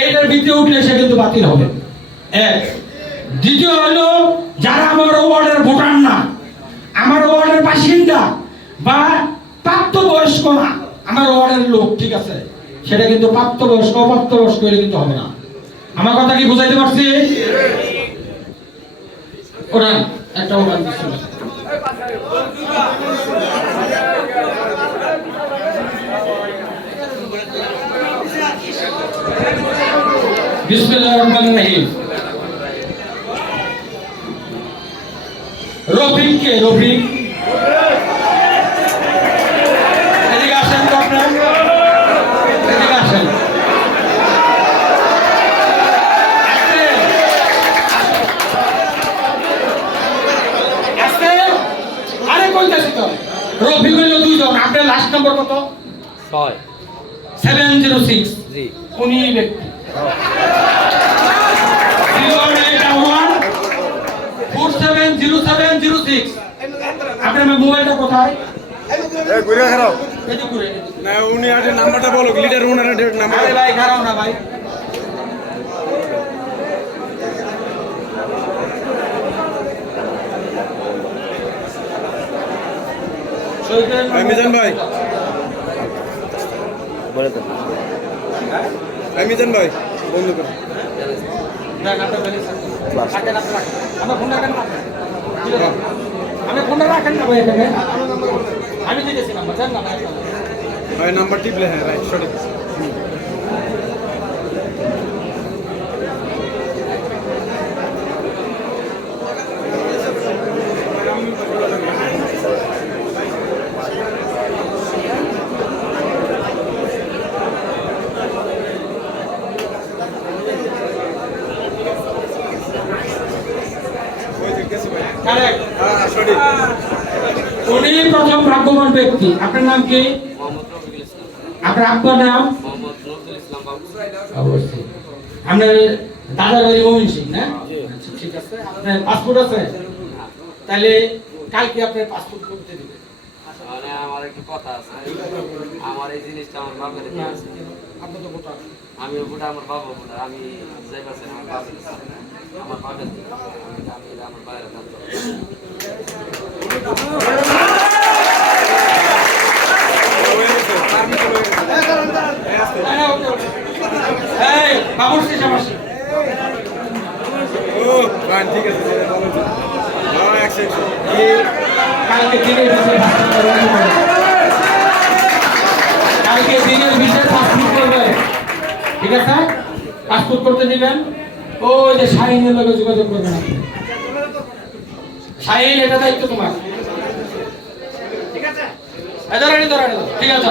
এইটার ভিত্তি উঠলে সে কিন্তু বাতিল হবে। এক। দ্বিতীয় হলো যারা আমার ওয়ার্ডের ভোটার না, আমার ওয়ার্ডের বাসিন্দা বা প্রাপ্তবয়স্ক না, আমার ওয়ার্ডের লোক, ঠিক আছে, সেটা কিন্তু প্রাপ্তবয়স্ক অপ্রাপ্তবয়স্ক হলে কিন্তু হবে না। আমার কথা কি বুঝাইতে পারছি? ওরান একটা ওরান বিসমিল্লাহির রহমানির রহিম। রফিক কে? রফিক এদিকে আসেন তো, আপনার এদিকে আসেন। আরে কইতাছি তো, রফিক হইল দুইজন। আপনার লাস্ট নম্বর কত? 706। জি, উনি ব্যক্তি 081470706। আপনার মোবাইলটা কোথায়? এই ঘুরে খারাপ এই যে ঘুরে না, উনি আগে নাম্বারটা বলো, লিডার ওনার নাম্বার। আরে ভাই খারাপ না ভাই, মিজান ভাই বলে তো, মিজান ভাই বন্ধু করে আমি ফোনটা রাখেন না ভাই, এখানে আমি দিতেছি নাম্বার, জান না ভাই নাম্বার টিপলে। হ্যাঁ রাইট, সঠিক। উনি প্রথম ভাগ্যবান ব্যক্তি। আপনার নাম কি? আপনার আব্বার নাম? অবশ্যই। আপনার দাদার বাড়ি মমিন সিং না? আচ্ছা, ঠিক আছে। আপনার পাসপোর্ট আছে? তাহলে কালকে আপনার পাসপোর্ট করতে দিবেন। মানে আমার একটু কথা আছে, আমার এই জিনিসটা আমার বাবার আছে। আপনি তো ভোটার। আমি ভোটার, আমার বাবা ভোটার। আমি যাই পাচ্ছি আমার বাবা, আমার বাবার আমি আমার বাইরে থাকতে। এই বাবুর শেষে বসে। ও গান ঠিক আছে, হ্যাঁ অ্যাকসেপ্ট। কালকে দিনের বিষয়ে কালকে দিনের বিষয়ে পাসপোর্ট করবে, ঠিক আছে? পাসপোর্ট করতে দিবেন। ওই যে শাহিনের লগে যোগাযোগ করবেন। শাহিন, এটা দায়িত্ব তোমার, ঠিক আছে? ঠিক আছে।